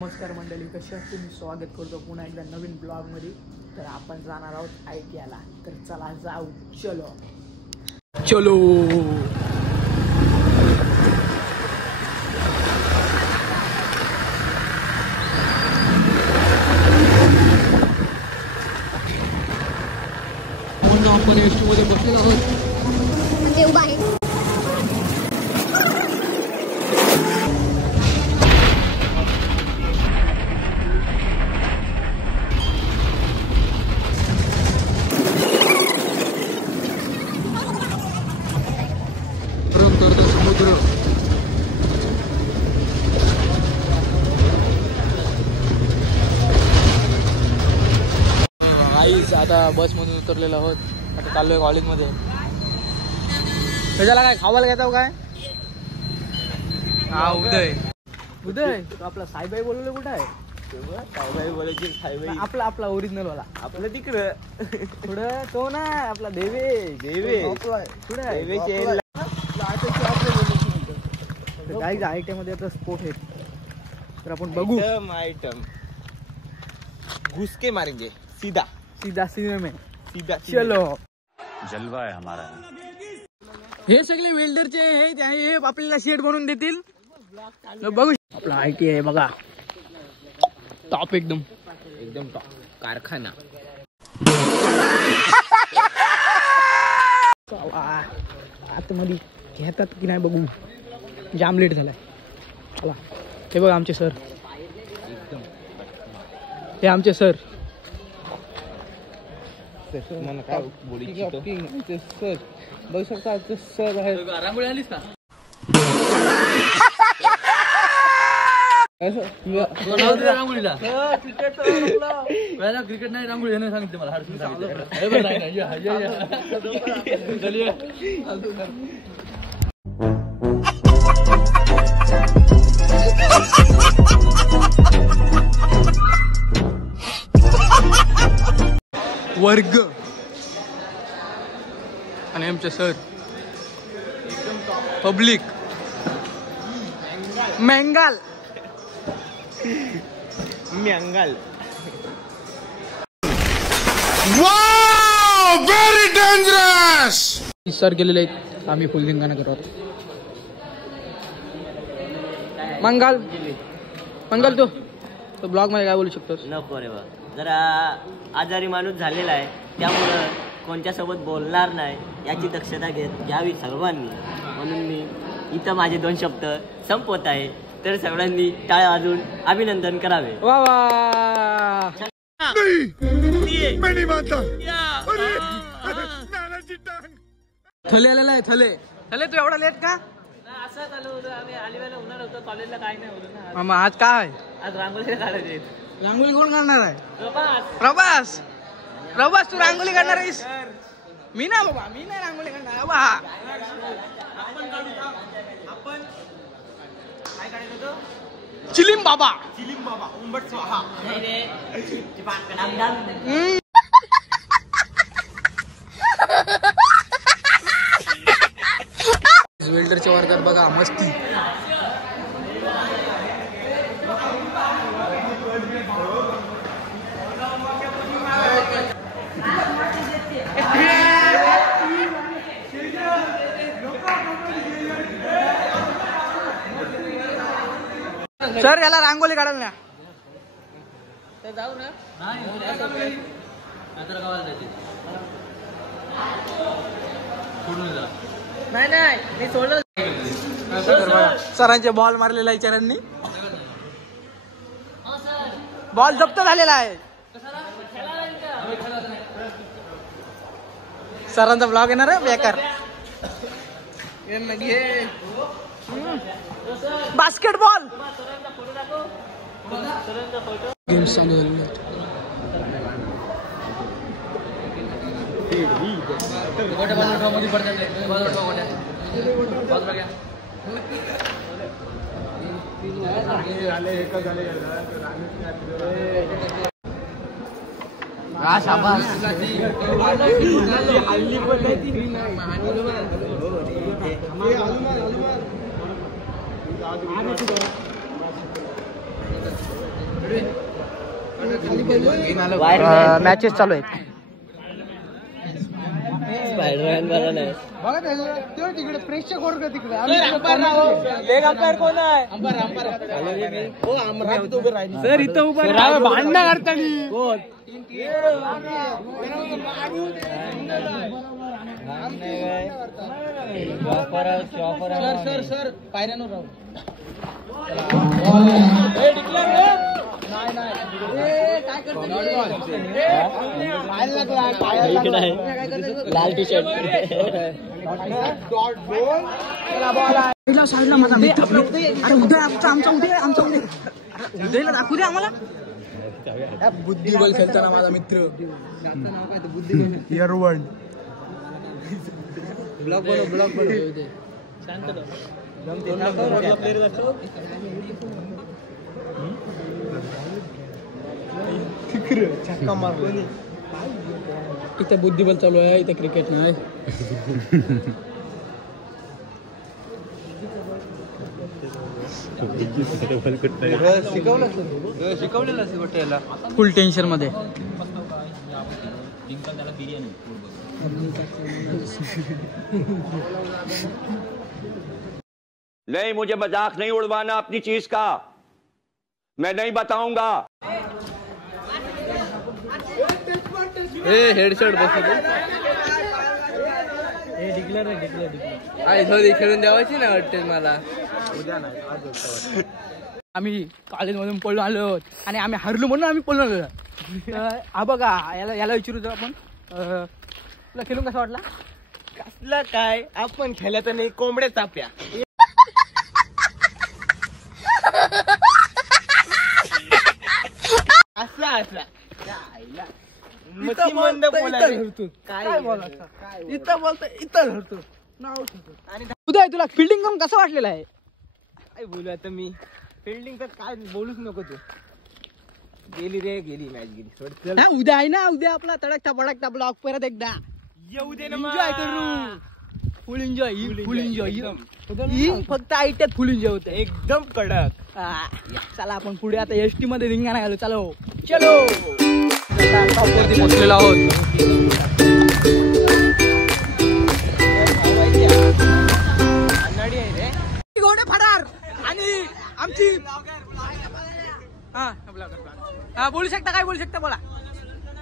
नमस्कार मंडळी, कशी असते? मी स्वागत करतो पुन्हा एकदा नवीन ब्लॉगमध्ये. तर आपण जाणार आहोत IKEAला. तर चला जाऊ. चलो चलो. आपण एसटीमध्ये बसलेलो आहोत. समुद्र आईच आता बस मधून उतरलेलो आहोत. आता चाललोय कॉलेजमध्ये. त्याच्याला काय खावायला घेताव काय? हा उदय तो आपला साईबाई बोलवलं. कुठं आहे साईबाई? बोलायची साईबाई आपला ओरिजिनल वाला. आपलं तिकडं थोडं तो ना आपला देवे काही आयटम मध्ये आता स्पोर्ट आहे. तर आपण बघू. आयटम घुस के मारेंगे सीधा सीने में सीधा. चलो जलवा आहे हमारा. हे सगळे वेल्डरचे हे आपल्याला शेड बनवून देतील. बघू आपला IKEA आहे बघा. टॉप एकदम टॉप कारखाना. आतमध्ये घेतात की नाही बघू. जाम लेट झालाय. चला हे बघा आमचे सर. हे आमचे सर. काय सर बघू शकता. सर आहे. रांगोळी आलीस का? रांगोळीला क्रिकेट नाही रांगोळी हे नाही सांगितलं मला. वर्ग आणि आमचे सर. पब्लिक मँगाल वाव, व्हेरी डेंजरस. सर गेलेले आहेत. आम्ही फुलधिंगाणा करत. मंगल तो ब्लॉग मध्ये काय बोलू शकतोस? नको रे बा. जरा आजारी माणूस झालेला आहे, त्यामुळं कोणत्या सोबत बोलणार नाही याची दक्षता घ्यावी सर्वांनी. म्हणून मी इथं माझे 2 शब्द संपवत आहे. तर सगळ्यांनी टाळ्या वाजवून अभिनंदन करावे. वा वा. थले आलेला आहे. थले तू एवढा लेट का? असं चालू होतं. आम्ही अलिबागला होणार होतो. कॉलेजला काय नाही होतं ना. मामा आज काय? आज रांगोळी काढायची. रांगोळी कोण काढणार आहे? प्रभास तू रांगोळी काढणार आहेस? मी ना बाबा, मी नाही रांगोळी काढणार बाबा. आपण काय काढायचं होतं? चिलिम बाबा उंबट स्वाहा. वेल्डरच्या वर्गात बघा मस्ती. सर याला रांगोळी काढायला ना. जाऊ ना. नाही मी सोडलं. सरांचे बॉल मारलेला आहे. चरणनी बॉल जप्त झालेला आहे. सरांचा ब्लॉग येणार आहे बेकार. बास्केटबॉल गेम्स चालू झालेले आहेत. मॅचेस चालू आहेत. स्पायडरमॅन मला नाही. तिकडे प्रेक्षक वर्ग तिकडे लेग अंपायर कोण आहे? सर इथं उभा भांडणं करताना कोण? सर पायऱ्यानं राहू. लाल टी शर्ट साईडला माझा मित्र. अरे उद्या आमचा उद्याला दाखवू दे आम्हाला. बुद्धिबळ खेळताना माझा मित्र यरवण ब्लॉग बनव शांत छक्का मारतो. इथे बुद्धिबळ चालू आहे, इथे क्रिकेट नाही. शिकवलेलं फुल टेन्शन मध्ये. नहीं, मुझे मजाक नहीं उड़वाना अपनी चीज का, मैं नहीं बताऊंगा. हेडशॉट खेळून द्यावायची ना वाटते मला. आम्ही कॉलेजमधून पळून आलो आणि आम्ही हरलो म्हणून आम्ही पळून आलो. हा बघा, याला विचारू तर आपण, तुला खेळून कसा वाटला? कसलं काय, आपण खेळत नाही, कोंबड्या चाप्या. असला इथं बोलतो उद्या. तुला फिल्डिंग करून कसं वाटलेलं आहे? काय बोलू आता मी, फिल्डिंग तर काय बोलूच नको. तू गेली मॅच गेली. उद्या आहे ना, उद्या आपला तडकता बडकता ब्लॉग परत एकदा येऊ दे ना, एन्जॉय करू. फुल एन्जॉय फक्त आयट्यात फुल एन्जॉय होते एकदम कडक. चला आपण पुढे आता एसटी मध्ये रिंगाणा घालू. चलो टॉपवरती पोहोचलेलो आहोत. घोडे फरार आणि आमची हा बोलू शकता, काय बोलू शकता बोला.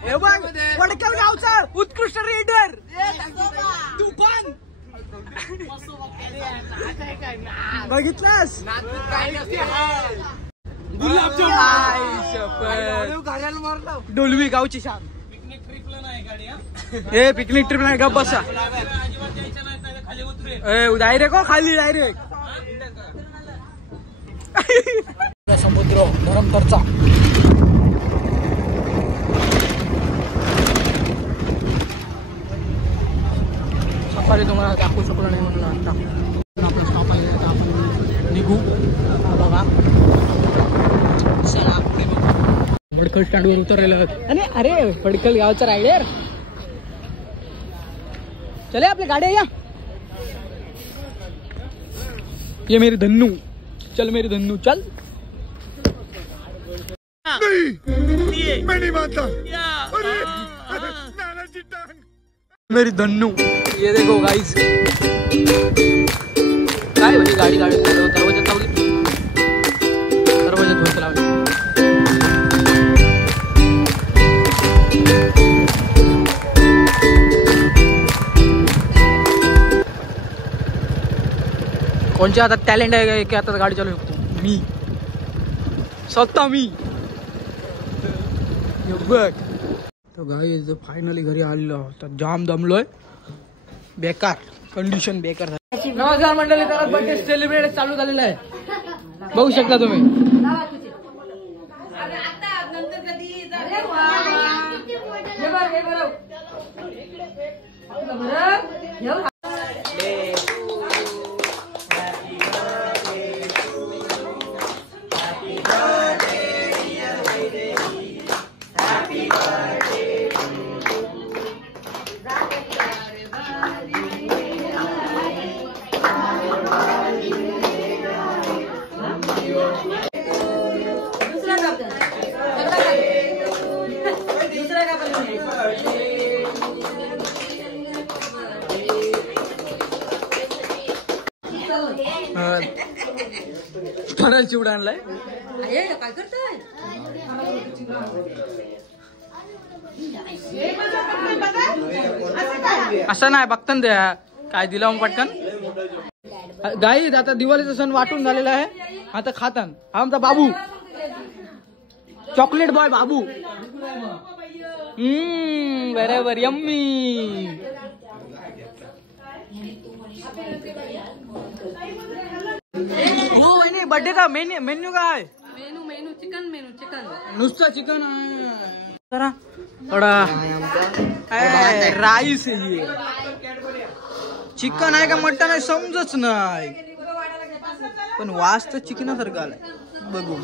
हे बघ, वडगाव गावचा उत्कृष्ट रेडर तुफान. बघितलंस? डोलवी गावची शान. हे पिकनिक ट्रिप नाही, गप बसा. डायरेक्ट हो खाली डायरेक्ट. समुद्र धरमतरचा. सफारी तुम्हाला दाखवू शकलो नाही म्हणून आता आपला स्टॉप आहे. आता आपण निघू. बघा चला पुढे बघू. फडकल स्टँडवर उतरलेलं. आणि अरे फडकल गावचा रायडर. चले आपल्या गाड्या या. ये मेरी धन्नू, चल मेरी धन्नू चल. मेरी धन्नू. ये देखो गाइस, काय म्हणजे गाडी दरवाजात लावली. कोणच्या हातात टॅलेंट आहे की आता गाडी चालू शकतो? मी स्वतः मी. बघ तो गाईज फायनली घरी आलेलो. तर जाम दमलोय, बेकार कंडिशन बेकार झाली. नमस्कार मंडळी, तर बर्थडे सेलिब्रेट चालू झालेला आहे, बघू शकता तुम्ही. परत चिवडा आणलाय. काय करताय? असं नाही बघतान द्या काय दिला मग पटकन. गाईज आता दिवाळीचा सण वाटून झालेला आहे. आता खातान. हा आमचा बाबू चॉकलेट बॉय बाबू. बरोबर यम्मी. हो नाही बर्थडे का मेन्यू काय? मेनू चिकन नुसतं चिकन आहे. जरा थोडा राईस आहे. चिकन आहे का मटन आहे समजच नाही. पण वास तर चिकनासारखा आलाय. बघू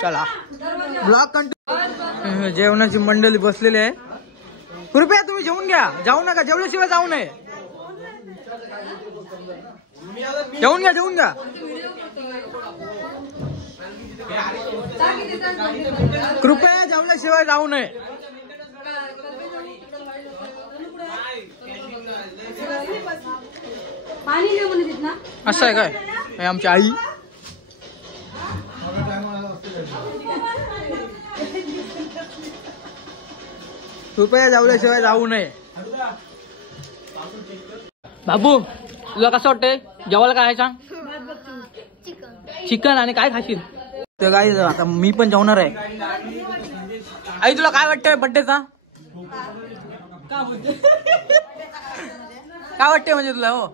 चला ब्लॉग कंटिन्यू. जेवणाची मंडळी बसलेली आहे. कृपया तुम्ही जेवून घ्या. जाऊ नका. जेवल्याशिवाय जाऊ नये. जेवून घ्या. कृपया जेवल्याशिवाय जाऊ नये. असं आहे काय? हे आमची आई. कृपया जेवल्याशिवाय जाऊ नये. बाबू तुला कसं वाटतंय? जेवायला काय आहे सांग? चिकन. आणि काय खाशील? तर काय आता मी पण जेवणार आहे. आई तुला काय वाटतंय बर्थडेचा? काय वाटतंय म्हणजे तुला? हो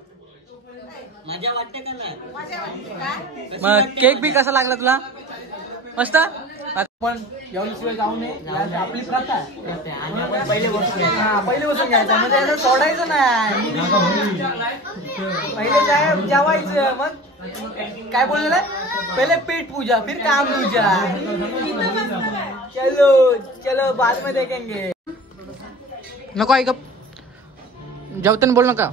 मजा वाटते का नाही? मग केक बी कसा लागला तुला? मस्त. आपण जेवल्याशिवाय जाऊ नये आपली प्रथा आहे. पहिले बसून घ्यायचं म्हणजे याला सोडायचं नाही. पहिले जेवायचं. मग काय बोललेलं? पहिले पेट पूजा फिर काम पूजा. चलो बाद में देखेंगे. नको ऐक जेवताना बोल नका.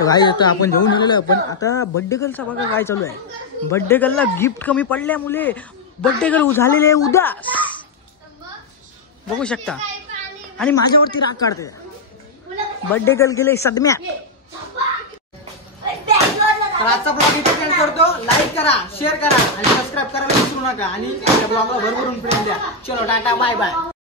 काय आता आपण जेवून गेलेलो आहे. पण आता बर्थडे गर्लचा बघा काय चालू आहे. बर्थडे गर्लला गिफ्ट कमी पडल्यामुळे बर्थडे गर्ल झालेले आहे उदास. बघू शकता. आणि माझ्यावरती राग काढते. बर्थडे गर्ल गेले सदम्या. तर आजचा ब्लॉग इथे एंड करतो. लाईक करा, शेअर करा आणि सबस्क्राईब करायला विसरू नका. आणि ब्लॉगला भरभरून प्रेम द्या. चलो टाटा बाय बाय.